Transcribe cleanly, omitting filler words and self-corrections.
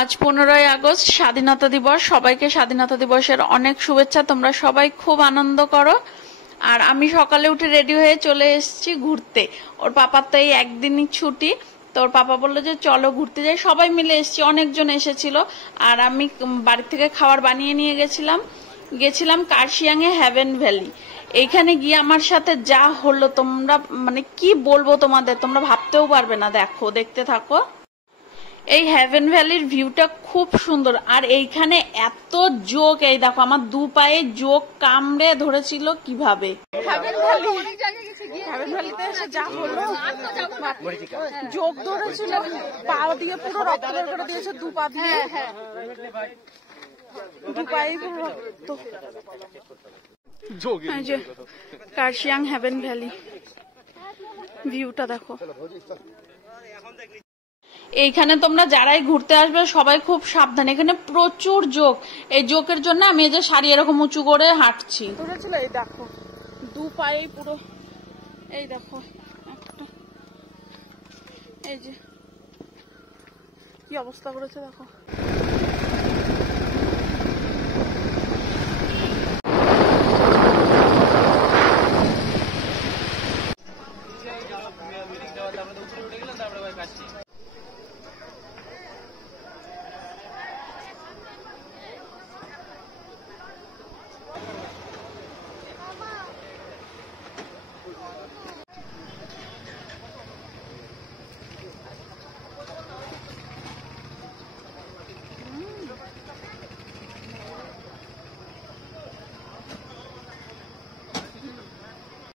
আজ 15ই আগস্ট স্বাধীনতা দিবস। সবাইকে স্বাধীনতা দিবসের অনেক শুভেচ্ছা। তোমরা সবাই খুব আনন্দ করো। আর আমি সকালে উঠে রেডি হয়ে চলে এসেছি ঘুরতে। ওর পাপার তো এই একদিনই ছুটি, তো ওর পাপা বললো যে চলো ঘুরতে যাই। সবাই মিলে এসেছি, অনেকজন এসেছিল। আর আমি বাড়ি থেকে খাবার বানিয়ে নিয়ে গেছিলাম কার্শিয়াংয়ে হেভেন ভ্যালি। এইখানে গিয়ে আমার সাথে যা হলো তোমরা মানে কি বলবো তোমাদের, তোমরা ভাবতেও পারবে না। দেখতে থাকো। এই হেভেন ভ্যালির ভিউটা খুব সুন্দর। আর এইখানে এত জোক, এই দেখো আমার দু পায়ে জোক কামড়ে ধরেছিল কিভাবে। হেভেন ভ্যালিতে এসে যা হলো, জোক ধরেছিল, পা দিয়ে পুরো রক্ত বের করে দিয়েছে, দু পা দিয়ে, দু পায়ে পুরো রক্ত। এই যে কার্শিয়াং হেভেন ভ্যালি, ভিউটা দেখো। এইখানে তোমরা যারাই ঘুরতে আসবে সবাই খুব সাবধান, এখানে প্রচুর জোক। এই জোকের জন্য আমি এই যে শাড়ি এরকম উঁচু করে হাঁটছি। ধরেছিল, এই দেখো দু পায়ে পুরো, এই দেখো একটা, এই যে কি অবস্থা করেছে দেখো।